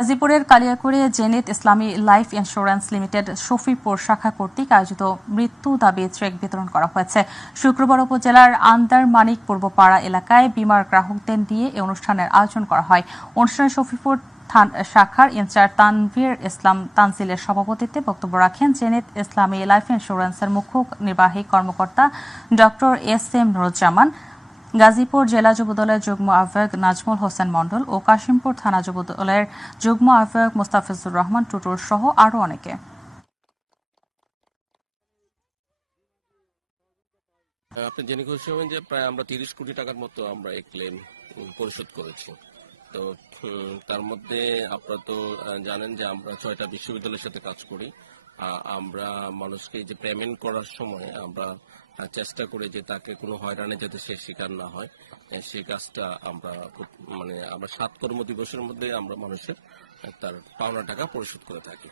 গাজীপুরের কালিয়াকৈরে জেনেত ইসলামী life insurance limited Shafipur শাখা কর্তৃক আয়োজিত মৃত্যু দাবি চেক বিতরণ করা হয়েছে। শুক্রবার উপজেলার আন্দারমানিক পূর্বপাড়া এলাকায় বীমার গ্রাহকদের নিয়ে এই অনুষ্ঠানের আয়োজন করা হয়। অনুষ্ঠানে শফিপুর শাখার ইনচার্জ তানভীর ইসলাম তানজিলের সভাপতিত্বে বক্তব্য রাখেন জেনেত ইসলামী লাইফ ইন্স্যুরেন্সের মুখ্য নির্বাহী কর্মকর্তা ডক্টর এস.এম. নুরুজ্জামান, গাজীপুর জেলা যুবদলের যুগ্ম আহ্বায়ক নাজমুল হোসেন মণ্ডল ও কাশিমপুর থানা যুবদলের যুগ্ম আহ্বায়ক মোস্তাফিজুর রহমান টুটুল সহ আরও অনেকে। আপনি জেনে খুশি হবেন যে প্রায় আমরা 30 কোটি টাকার মতো আমরা এই ক্লেম পরিশোধ করেছি। তো তার মধ্যে আপনারা তো জানেন যে আমরা 6টা বিশ্ববিদ্যালয়ের সাথে কাজ করি। আমরা মানুষকে যে পেমেন্ট করার সময় আমরা চেষ্টা করি যে তাকে কোনো হয়রানি যাতে সে শিকার না হয়, সেই কাজটা আমরা আমরা 7 কর্মদিবসের মধ্যে আমরা মানুষের তার পাওনা টাকা পরিশোধ করে থাকি।